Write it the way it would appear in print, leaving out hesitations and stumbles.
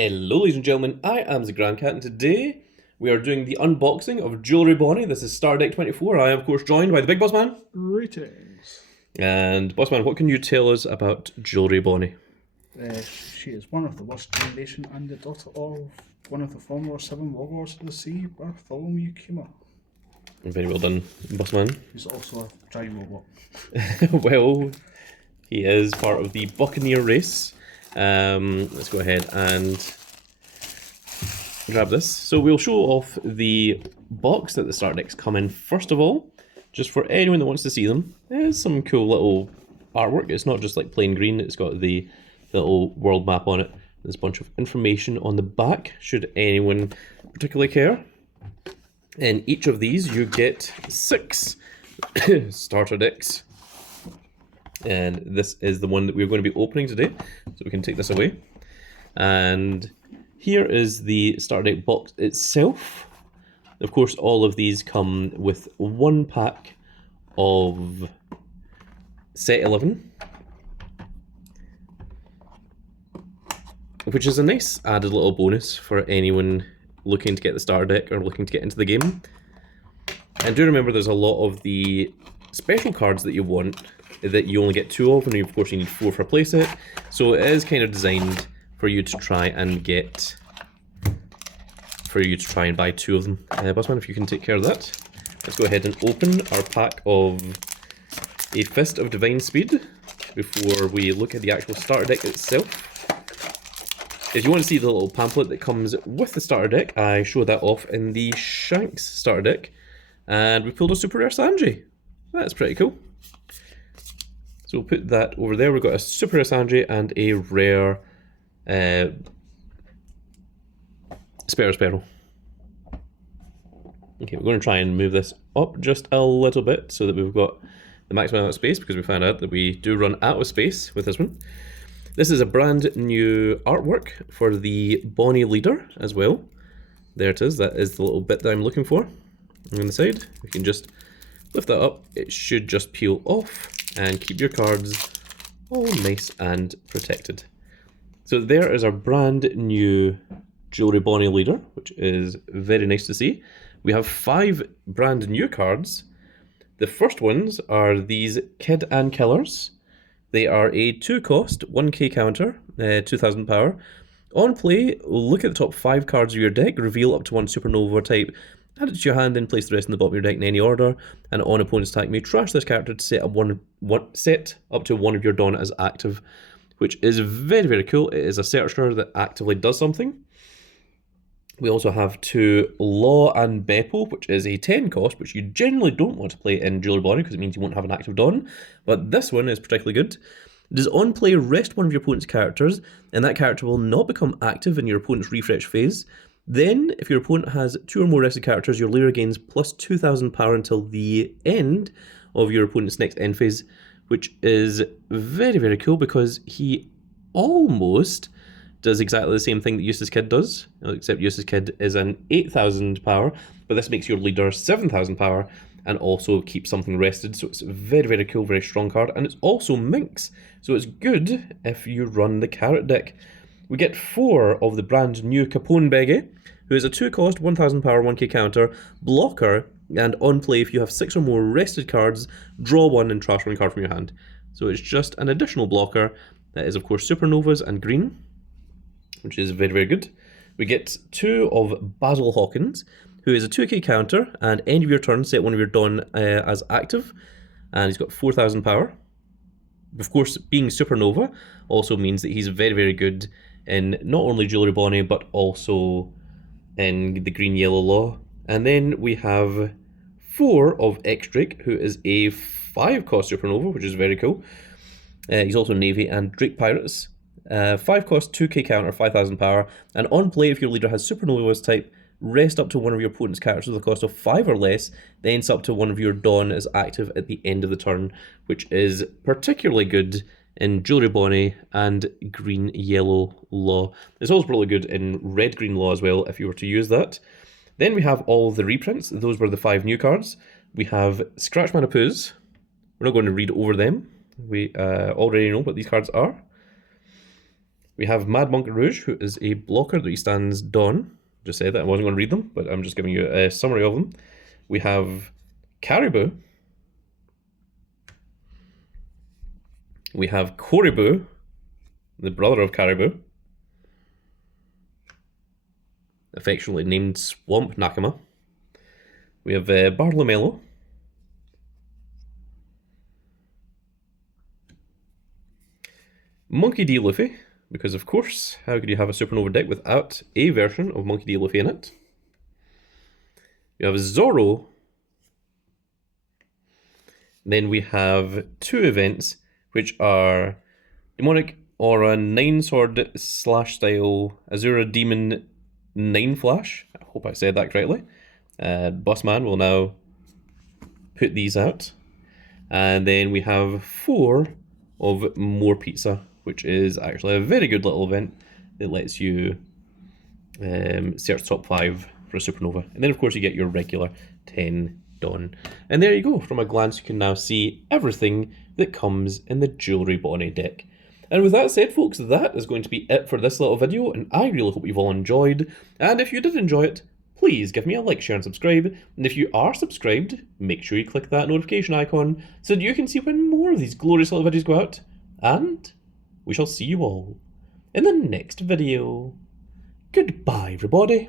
Hello ladies and gentlemen, I am the Grand Cat and today we are doing the unboxing of Jewellery Bonney. This is ST24. I am of course joined by the big boss man. Greetings. And boss man, what can you tell us about Jewellery Bonney? She is one of the worst generation and the daughter of one of the former 7 warlords of the sea, Bartholomew Kima. Very well done, boss man. He's also a dry robot. Well, he is part of the Buccaneer race. Let's go ahead and grab this. So we'll show off the box that the starter decks come in first of all, just for anyone that wants to see them. There's some cool little artwork. It's not just like plain green, it's got the little world map on it. There's a bunch of information on the back, should anyone particularly care. In each of these you get 6 starter decks. And this is the one that we're going to be opening today, so we can take this away. And here is the starter deck box itself. Of course, all of these come with 1 pack of set 11, which is a nice added little bonus for anyone looking to get the starter deck or looking to get into the game. And do remember there's a lot of the special cards that you want that you only get 2 of, and of course you need 4 for a playset. So it is kind of designed for you to try and get, buy 2 of them. Bossman, if you can take care of that. Let's go ahead and open our pack of a Fist of Divine Speed before we look at the actual starter deck itself. If you want to see the little pamphlet that comes with the starter deck, I showed that off in the Shanks starter deck, and we pulled a super rare Sanji. That's pretty cool. So we'll put that over there. We've got a super rare Sanji and a rare Sparrow. Okay, we're going to try and move this up just a little bit so that we've got the maximum amount of space, because we found out that we do run out of space with this one. This is a brand new artwork for the Bonney leader as well. There it is. That is the little bit that I'm looking for. On the side, we can just lift that up. It should just peel off and keep your cards all nice and protected. So there is our brand new Jewellery Bonney leader, which is very nice to see. We have 5 brand new cards. The first ones are these Kid and Killers. They are a 2 cost, 1k counter, 2000 power. On play, look at the top 5 cards of your deck, reveal up to 1 supernova type, add it to your hand and place the rest in the bottom of your deck in any order, and on opponent's attack, you may trash this character to set up to 1 of your Dawn as active, which is very, very cool. It is a searcher that actively does something. We also have 2 Law and Beppo, which is a 10 cost, which you generally don't want to play in Jewellery Bonney because it means you won't have an active Dawn, but this one is particularly good. Does on play rest 1 of your opponent's characters, and that character will not become active in your opponent's refresh phase. Then, if your opponent has 2 or more rested characters, your leader gains plus 2000 power until the end of your opponent's next end phase, which is very, very cool because he almost does exactly the same thing that Eustace Kid does, except Eustace Kid is an 8000 power, but this makes your leader 7000 power and also keeps something rested, so it's very, very cool, very strong card, and it's also Minx, so it's good if you run the Carrot deck. We get 4 of the brand new Capone Beggy, who is a 2 cost, 1000 power, 1k counter, blocker, and on play if you have 6 or more rested cards, draw 1 and trash 1 card from your hand. So it's just an additional blocker that is of course supernovas and green, which is very, very good. We get 2 of Basil Hawkins, who is a 2k counter, and end of your turn set 1 of your Dawn as active, and he's got 4000 power. Of course, being supernova also means that he's very, very good in not only Jewellery Bonney, but also in the Green-Yellow Law. And then we have 4 of X-Drake, who is a 5 cost supernova, which is very cool. He's also Navy and Drake Pirates. 5 cost, 2k counter, 5000 power, and on play if your leader has supernovas type, rest up to 1 of your opponent's characters with a cost of 5 or less, then up to 1 of your Dawn is active at the end of the turn, which is particularly good in Jewellery Bonney and Green-Yellow Law. It's also really good in Red-Green Law as well if you were to use that. Then we have all the reprints. Those were the 5 new cards. We have Scratch Manipoos. We're not going to read over them. We already know what these cards are. We have Mad Monk Rouge, who is a blocker that he stands Dawn. Just said that, I wasn't going to read them, but I'm just giving you a summary of them. We have Caribou. We have Koribou, the brother of Caribou, affectionately named Swamp Nakama. We have Barlomello. Monkey D. Luffy, because of course, how could you have a Supernova deck without a version of Monkey D. Luffy in it? We have Zoro. Then we have two events, which are Demonic Aura 9-sword slash style Azura Demon 9 flash. I hope I said that correctly. Bossman will now put these out. And then we have 4 of More Pizza, which is actually a very good little event that lets you search top 5 for a Supernova. And then of course you get your regular 10 Dawn. And there you go. From a glance you can now see everything that comes in the Jewellery Bonney deck. And with that said, folks, that is going to be it for this little video, and I really hope you've all enjoyed. And if you did enjoy it, please give me a like, share, and subscribe. And if you are subscribed, make sure you click that notification icon so that you can see when more of these glorious little videos go out. And we shall see you all in the next video. Goodbye, everybody.